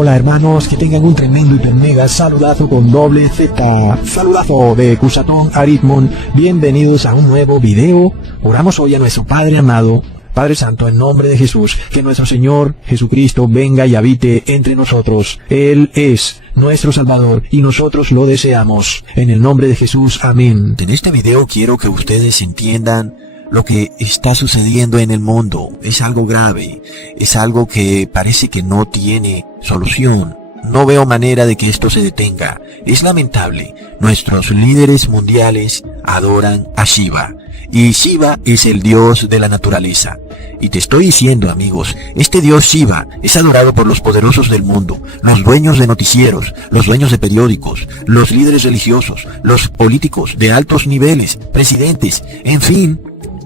Hola hermanos, que tengan un tremendo y mega saludazo con doble Z. Saludazo de Cusatón Aritmon. Bienvenidos a un nuevo video. Oramos hoy a nuestro Padre amado, Padre Santo, en nombre de Jesús, que nuestro Señor Jesucristo venga y habite entre nosotros. Él es nuestro Salvador y nosotros lo deseamos. En el nombre de Jesús, amén. En este video quiero que ustedes entiendan lo que está sucediendo en el mundo. Es algo grave, es algo que parece que no tiene solución. No veo manera de que esto se detenga. Es lamentable. Nuestros líderes mundiales adoran a Shiva. Y Shiva es el dios de la naturaleza. Y te estoy diciendo, amigos, este dios Shiva es adorado por los poderosos del mundo, los dueños de noticieros, los dueños de periódicos, los líderes religiosos, los políticos de altos niveles, presidentes, en fin.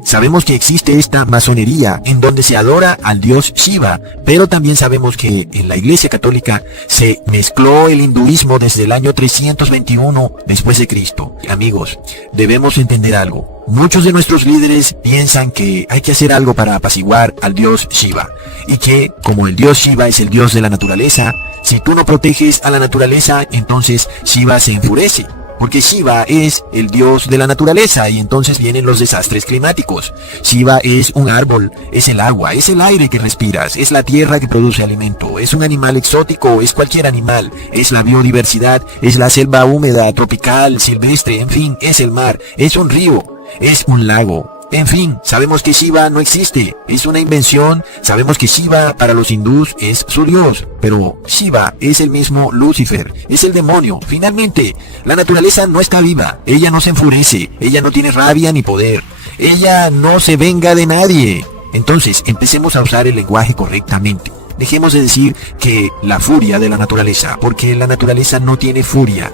Sabemos que existe esta masonería en donde se adora al dios Shiva, pero también sabemos que en la Iglesia Católica se mezcló el hinduismo desde el año 321 después de Cristo. Amigos, debemos entender algo. Muchos de nuestros líderes piensan que hay que hacer algo para apaciguar al dios Shiva, y que como el dios Shiva es el dios de la naturaleza, si tú no proteges a la naturaleza, entonces Shiva se enfurece. Porque Shiva es el dios de la naturaleza y entonces vienen los desastres climáticos. Shiva es un árbol, es el agua, es el aire que respiras, es la tierra que produce alimento, es un animal exótico, es cualquier animal, es la biodiversidad, es la selva húmeda, tropical, silvestre, en fin, es el mar, es un río, es un lago. En fin, sabemos que Shiva no existe, es una invención. Sabemos que Shiva para los hindús es su dios, pero Shiva es el mismo Lucifer, es el demonio. Finalmente, la naturaleza no está viva, ella no se enfurece, ella no tiene rabia ni poder, ella no se venga de nadie. Entonces, empecemos a usar el lenguaje correctamente. Dejemos de decir que la furia de la naturaleza, porque la naturaleza no tiene furia.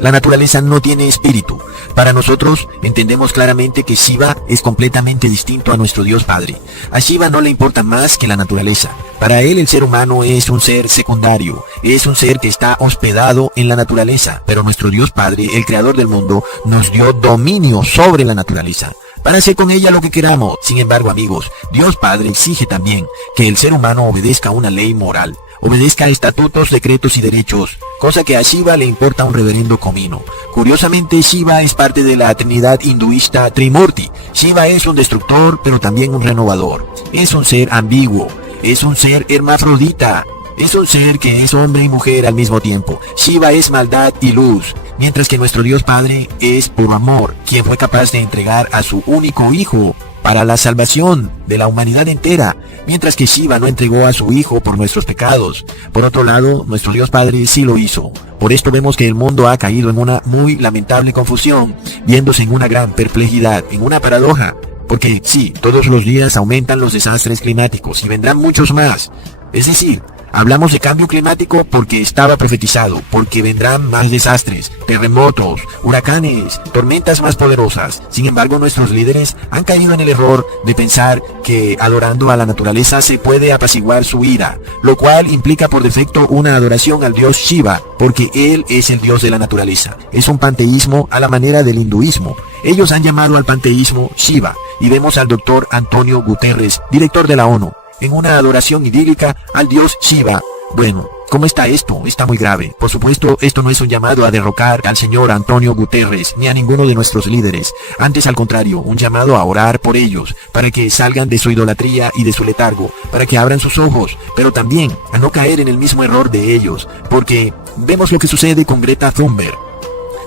La naturaleza no tiene espíritu. Para nosotros entendemos claramente que Shiva es completamente distinto a nuestro Dios Padre. A Shiva no le importa más que la naturaleza. Para él el ser humano es un ser secundario, es un ser que está hospedado en la naturaleza. Pero nuestro Dios Padre, el creador del mundo, nos dio dominio sobre la naturaleza para hacer con ella lo que queramos. Sin embargo, amigos, Dios Padre exige también que el ser humano obedezca una ley moral, obedezca a estatutos, decretos y derechos, cosa que a Shiva le importa un reverendo comino. Curiosamente, Shiva es parte de la trinidad hinduista Trimurti. Shiva es un destructor, pero también un renovador. Es un ser ambiguo, es un ser hermafrodita, es un ser que es hombre y mujer al mismo tiempo. Shiva es maldad y luz, mientras que nuestro Dios Padre es puro amor, quien fue capaz de entregar a su único hijo para la salvación de la humanidad entera, mientras que Shiva no entregó a su hijo por nuestros pecados. Por otro lado, nuestro Dios Padre sí lo hizo. Por esto vemos que el mundo ha caído en una muy lamentable confusión, viéndose en una gran perplejidad, en una paradoja. Porque sí, todos los días aumentan los desastres climáticos y vendrán muchos más. Es decir, hablamos de cambio climático porque estaba profetizado, porque vendrán más desastres, terremotos, huracanes, tormentas más poderosas. Sin embargo, nuestros líderes han caído en el error de pensar que adorando a la naturaleza se puede apaciguar su ira, lo cual implica por defecto una adoración al dios Shiva, porque él es el dios de la naturaleza. Es un panteísmo a la manera del hinduismo. Ellos han llamado al panteísmo Shiva, y vemos al doctor Antonio Guterres, director de la ONU, en una adoración idílica al dios Shiva. Bueno, ¿cómo está esto? Está muy grave. Por supuesto, esto no es un llamado a derrocar al señor Antonio Guterres, ni a ninguno de nuestros líderes. Antes, al contrario, un llamado a orar por ellos, para que salgan de su idolatría y de su letargo, para que abran sus ojos, pero también a no caer en el mismo error de ellos, porque vemos lo que sucede con Greta Thunberg.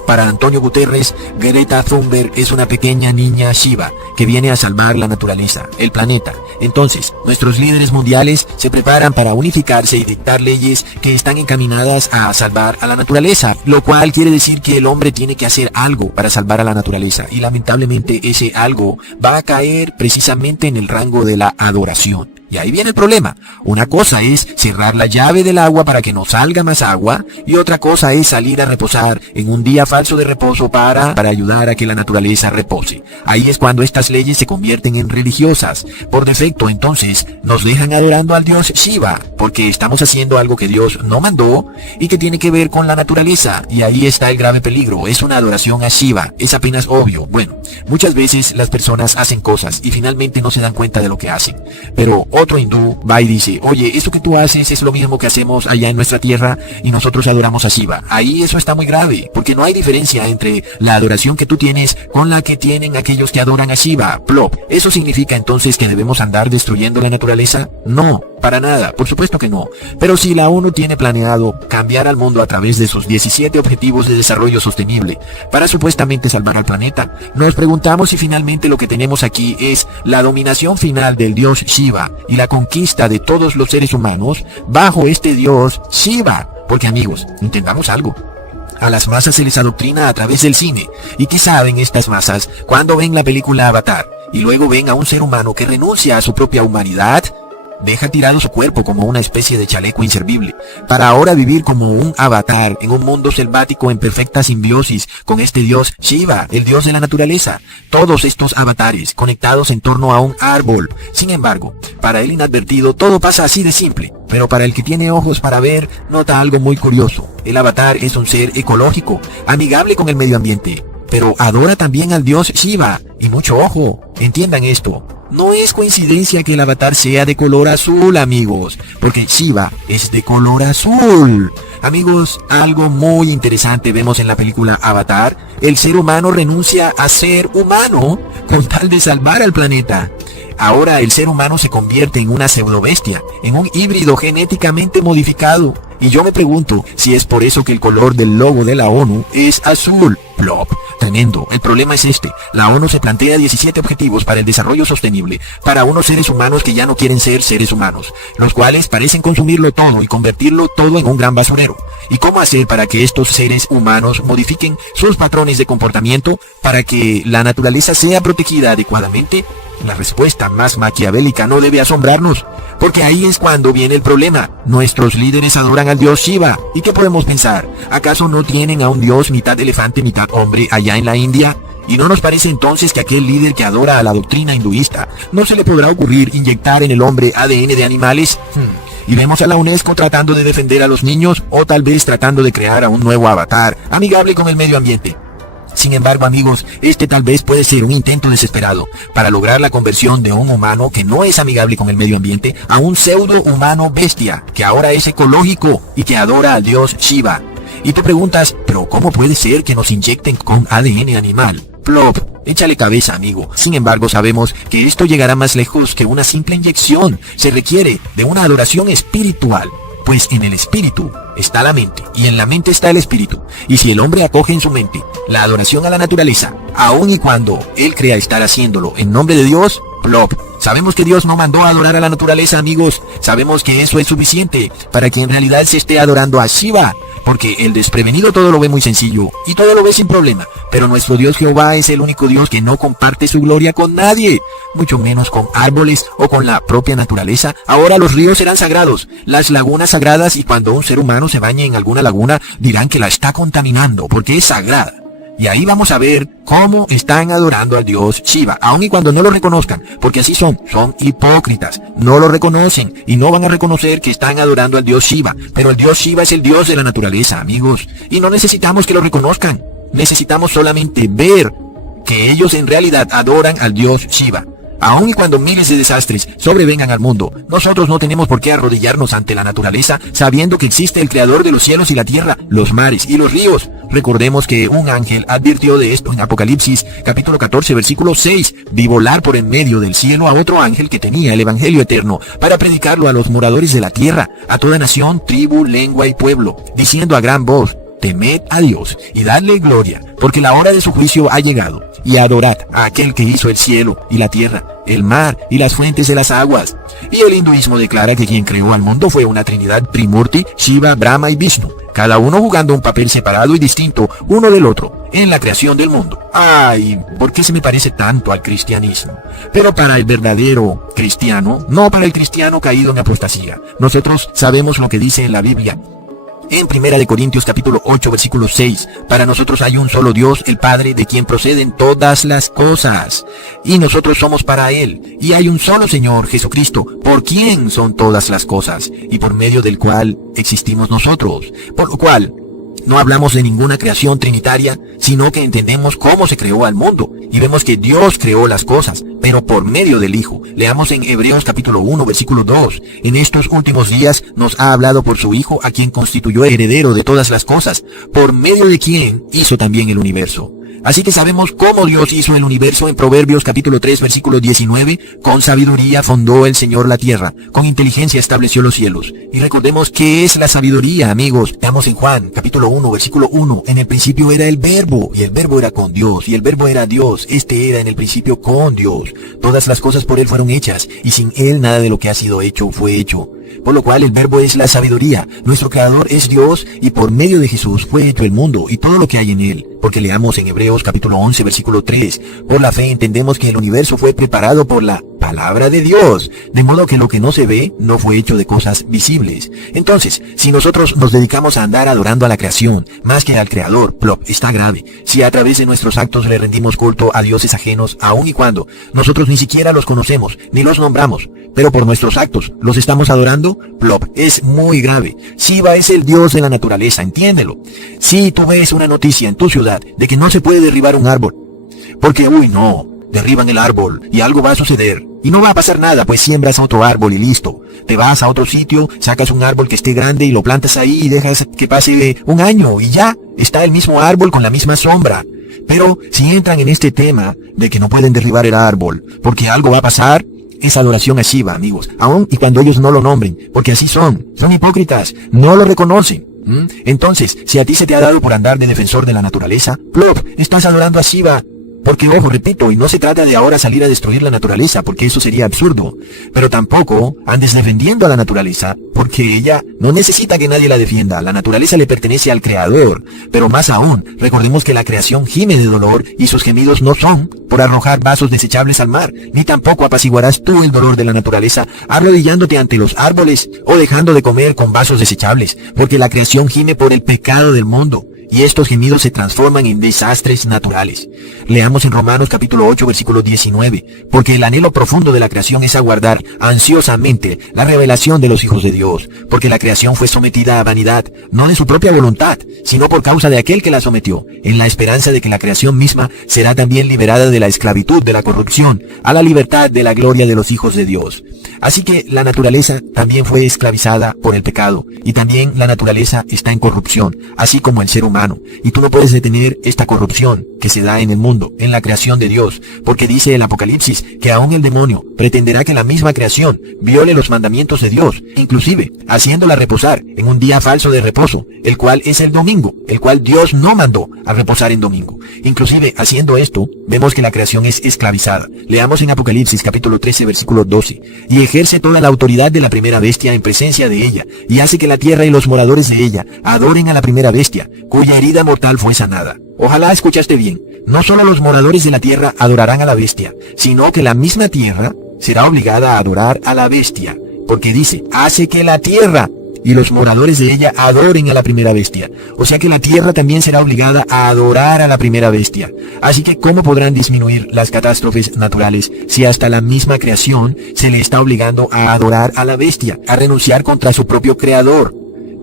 Para Antonio Guterres, Greta Thunberg es una pequeña niña Shiva que viene a salvar la naturaleza, el planeta. Entonces, nuestros líderes mundiales se preparan para unificarse y dictar leyes que están encaminadas a salvar a la naturaleza, lo cual quiere decir que el hombre tiene que hacer algo para salvar a la naturaleza, y lamentablemente ese algo va a caer precisamente en el rango de la adoración. Y ahí viene el problema. Una cosa es cerrar la llave del agua para que no salga más agua, y otra cosa es salir a reposar en un día falso de reposo para ayudar a que la naturaleza repose. Ahí es cuando estas leyes se convierten en religiosas. Por defecto, entonces, nos dejan adorando al dios Shiva, porque estamos haciendo algo que Dios no mandó y que tiene que ver con la naturaleza. Y ahí está el grave peligro. Es una adoración a Shiva. Es apenas obvio. Bueno, muchas veces las personas hacen cosas y finalmente no se dan cuenta de lo que hacen. Pero otro hindú va y dice, oye, esto que tú haces es lo mismo que hacemos allá en nuestra tierra y nosotros adoramos a Shiva. Ahí eso está muy grave, porque no hay diferencia entre la adoración que tú tienes con la que tienen aquellos que adoran a Shiva. Plop. ¿Eso significa entonces que debemos andar destruyendo la naturaleza? No, para nada, por supuesto que no. Pero si la ONU tiene planeado cambiar al mundo a través de sus 17 Objetivos de Desarrollo Sostenible para supuestamente salvar al planeta, nos preguntamos si finalmente lo que tenemos aquí es la dominación final del dios Shiva y la conquista de todos los seres humanos bajo este dios Shiva. Porque amigos, entendamos algo. A las masas se les adoctrina a través del cine. ¿Y qué saben estas masas cuando ven la película Avatar y luego ven a un ser humano que renuncia a su propia humanidad? Deja tirado su cuerpo como una especie de chaleco inservible, para ahora vivir como un avatar en un mundo selvático en perfecta simbiosis con este dios Shiva, el dios de la naturaleza. Todos estos avatares conectados en torno a un árbol. Sin embargo, para el inadvertido todo pasa así de simple, pero para el que tiene ojos para ver, nota algo muy curioso. El avatar es un ser ecológico, amigable con el medio ambiente, pero adora también al dios Shiva. Y mucho ojo, entiendan esto. No es coincidencia que el avatar sea de color azul, amigos, porque Shiva es de color azul. Amigos, algo muy interesante vemos en la película Avatar. El ser humano renuncia a ser humano con tal de salvar al planeta. Ahora el ser humano se convierte en una pseudobestia, en un híbrido genéticamente modificado. Y yo me pregunto si es por eso que el color del logo de la ONU es azul. Plop. Tremendo. El problema es este. La ONU se plantea 17 objetivos para el desarrollo sostenible para unos seres humanos que ya no quieren ser seres humanos, los cuales parecen consumirlo todo y convertirlo todo en un gran basurero. ¿Y cómo hacer para que estos seres humanos modifiquen sus patrones de comportamiento para que la naturaleza sea protegida adecuadamente? La respuesta más maquiavélica no debe asombrarnos, porque ahí es cuando viene el problema. Nuestros líderes adoran al dios Shiva. ¿Y qué podemos pensar? ¿Acaso no tienen a un dios mitad elefante, mitad hombre allá en la India? ¿Y no nos parece entonces que aquel líder que adora a la doctrina hinduista no se le podrá ocurrir inyectar en el hombre ADN de animales? Y vemos a la UNESCO tratando de defender a los niños, o tal vez tratando de crear a un nuevo avatar amigable con el medio ambiente. Sin embargo, amigos, este tal vez puede ser un intento desesperado para lograr la conversión de un humano que no es amigable con el medio ambiente a un pseudo humano bestia que ahora es ecológico y que adora al dios Shiva. Y tú preguntas, ¿pero cómo puede ser que nos inyecten con ADN animal? Plop, échale cabeza, amigo. Sin embargo, sabemos que esto llegará más lejos que una simple inyección. Se requiere de una adoración espiritual. Pues en el espíritu está la mente, y en la mente está el espíritu. Y si el hombre acoge en su mente la adoración a la naturaleza, aun y cuando él crea estar haciéndolo en nombre de Dios, plop. Sabemos que Dios no mandó a adorar a la naturaleza, amigos. Sabemos que eso es suficiente para que en realidad se esté adorando a Shiva, porque el desprevenido todo lo ve muy sencillo y todo lo ve sin problema. Pero nuestro Dios Jehová es el único Dios que no comparte su gloria con nadie, mucho menos con árboles o con la propia naturaleza. Ahora los ríos serán sagrados, las lagunas sagradas, y cuando un ser humano se bañe en alguna laguna dirán que la está contaminando porque es sagrada. Y ahí vamos a ver cómo están adorando al dios Shiva, aun y cuando no lo reconozcan, porque así son hipócritas, no lo reconocen y no van a reconocer que están adorando al dios Shiva. Pero el dios Shiva es el dios de la naturaleza, amigos, y no necesitamos que lo reconozcan, necesitamos solamente ver que ellos en realidad adoran al dios Shiva. Aun y cuando miles de desastres sobrevengan al mundo, nosotros no tenemos por qué arrodillarnos ante la naturaleza, sabiendo que existe el creador de los cielos y la tierra, los mares y los ríos. Recordemos que un ángel advirtió de esto en Apocalipsis, capítulo 14, versículo 6. Vi volar por en medio del cielo a otro ángel que tenía el evangelio eterno, para predicarlo a los moradores de la tierra, a toda nación, tribu, lengua y pueblo, diciendo a gran voz: temed a Dios y dadle gloria, porque la hora de su juicio ha llegado, y adorad a aquel que hizo el cielo y la tierra, el mar y las fuentes de las aguas. Y el hinduismo declara que quien creó al mundo fue una trinidad Trimurti, Shiva, Brahma y Vishnu, cada uno jugando un papel separado y distinto uno del otro en la creación del mundo. Ay, ¿por qué se me parece tanto al cristianismo? Pero para el verdadero cristiano, no para el cristiano caído en apostasía. Nosotros sabemos lo que dice en la Biblia. En 1 Corintios capítulo 8 versículo 6, para nosotros hay un solo Dios, el Padre, de quien proceden todas las cosas, y nosotros somos para Él, y hay un solo Señor, Jesucristo, por quien son todas las cosas, y por medio del cual existimos nosotros. Por lo cual, no hablamos de ninguna creación trinitaria, sino que entendemos cómo se creó al mundo, y vemos que Dios creó las cosas, pero por medio del Hijo. Leamos en Hebreos capítulo 1, versículo 2. En estos últimos días nos ha hablado por su Hijo, a quien constituyó heredero de todas las cosas, por medio de quien hizo también el universo. Así que sabemos cómo Dios hizo el universo en Proverbios capítulo 3, versículo 19. Con sabiduría fundó el Señor la tierra, con inteligencia estableció los cielos. Y recordemos qué es la sabiduría, amigos. Veamos en Juan capítulo 1, versículo 1. En el principio era el Verbo, y el Verbo era con Dios, y el Verbo era Dios. Este era en el principio con Dios. Todas las cosas por Él fueron hechas, y sin Él nada de lo que ha sido hecho fue hecho. Por lo cual el Verbo es la sabiduría. Nuestro Creador es Dios, y por medio de Jesús fue hecho el mundo y todo lo que hay en él. Porque leamos en Hebreos capítulo 11, versículo 3. Por la fe entendemos que el universo fue preparado por la palabra de Dios, de modo que lo que no se ve no fue hecho de cosas visibles. Entonces, si nosotros nos dedicamos a andar adorando a la creación, más que al Creador, plop, está grave. Si a través de nuestros actos le rendimos culto a dioses ajenos, aun y cuando nosotros ni siquiera los conocemos, ni los nombramos, pero por nuestros actos los estamos adorando, plop, es muy grave. Shiva es el dios de la naturaleza, entiéndelo. Si tú ves una noticia en tu ciudad de que no se puede derribar un árbol, porque, no, derriban el árbol y algo va a suceder. Y no va a pasar nada, pues siembras otro árbol y listo. Te vas a otro sitio, sacas un árbol que esté grande y lo plantas ahí y dejas que pase un año y ya está el mismo árbol con la misma sombra. Pero si entran en este tema de que no pueden derribar el árbol porque algo va a pasar, es adoración a Shiva, amigos, aun y cuando ellos no lo nombren, porque así son hipócritas, no lo reconocen. Entonces, si a ti se te ha dado por andar de defensor de la naturaleza, plop, estás adorando a Shiva. Porque, ojo, repito, y no se trata de ahora salir a destruir la naturaleza, porque eso sería absurdo. Pero tampoco andes defendiendo a la naturaleza, porque ella no necesita que nadie la defienda. La naturaleza le pertenece al Creador. Pero más aún, recordemos que la creación gime de dolor, y sus gemidos no son por arrojar vasos desechables al mar, ni tampoco apaciguarás tú el dolor de la naturaleza arrodillándote ante los árboles o dejando de comer con vasos desechables, porque la creación gime por el pecado del mundo. Y estos gemidos se transforman en desastres naturales. Leamos en Romanos capítulo 8, versículo 19. Porque el anhelo profundo de la creación es aguardar ansiosamente la revelación de los hijos de Dios. Porque la creación fue sometida a vanidad, no de su propia voluntad, sino por causa de aquel que la sometió, en la esperanza de que la creación misma será también liberada de la esclavitud de la corrupción, a la libertad de la gloria de los hijos de Dios. Así que la naturaleza también fue esclavizada por el pecado, y también la naturaleza está en corrupción, así como el ser humano. Y tú no puedes detener esta corrupción que se da en el mundo, en la creación de Dios, porque dice el Apocalipsis que aún el demonio pretenderá que la misma creación viole los mandamientos de Dios, inclusive haciéndola reposar en un día falso de reposo, el cual es el domingo, el cual Dios no mandó a reposar en domingo. Inclusive haciendo esto, vemos que la creación es esclavizada. Leamos en Apocalipsis capítulo 13, versículo 12. Y ejerce toda la autoridad de la primera bestia en presencia de ella, y hace que la tierra y los moradores de ella adoren a la primera bestia, cuya herida mortal fue sanada. Ojalá escuchaste bien. No solo los moradores de la tierra adorarán a la bestia, sino que la misma tierra será obligada a adorar a la bestia, porque dice, hace que la tierra y los moradores de ella adoren a la primera bestia. O sea que la tierra también será obligada a adorar a la primera bestia. Así que ¿cómo podrán disminuir las catástrofes naturales si hasta la misma creación se le está obligando a adorar a la bestia, a renunciar contra su propio creador?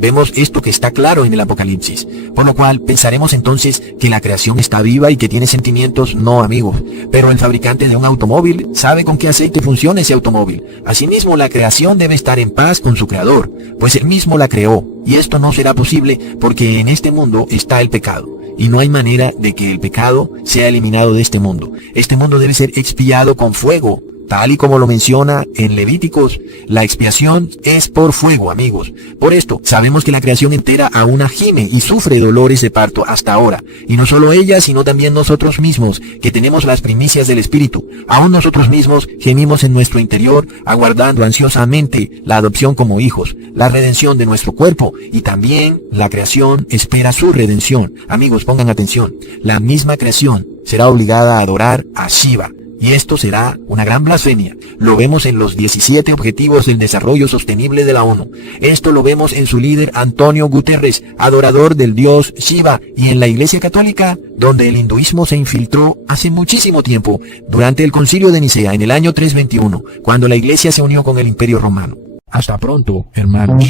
Vemos esto que está claro en el Apocalipsis, por lo cual pensaremos entonces que la creación está viva y que tiene sentimientos. No, amigos, pero el fabricante de un automóvil sabe con qué aceite funciona ese automóvil. Asimismo, la creación debe estar en paz con su creador, pues él mismo la creó, y esto no será posible porque en este mundo está el pecado. Y no hay manera de que el pecado sea eliminado de este mundo. Este mundo debe ser expiado con fuego. Tal y como lo menciona en Levíticos, la expiación es por fuego, amigos. Por esto, sabemos que la creación entera aún gime y sufre dolores de parto hasta ahora. Y no solo ella, sino también nosotros mismos, que tenemos las primicias del Espíritu. Aún nosotros mismos gemimos en nuestro interior, aguardando ansiosamente la adopción como hijos, la redención de nuestro cuerpo, y también la creación espera su redención. Amigos, pongan atención. La misma creación será obligada a adorar a Shiva. Y esto será una gran blasfemia. Lo vemos en los 17 Objetivos del Desarrollo Sostenible de la ONU. Esto lo vemos en su líder Antonio Guterres, adorador del dios Shiva, y en la Iglesia Católica, donde el hinduismo se infiltró hace muchísimo tiempo, durante el Concilio de Nicea en el año 321, cuando la Iglesia se unió con el Imperio Romano. Hasta pronto, hermanos.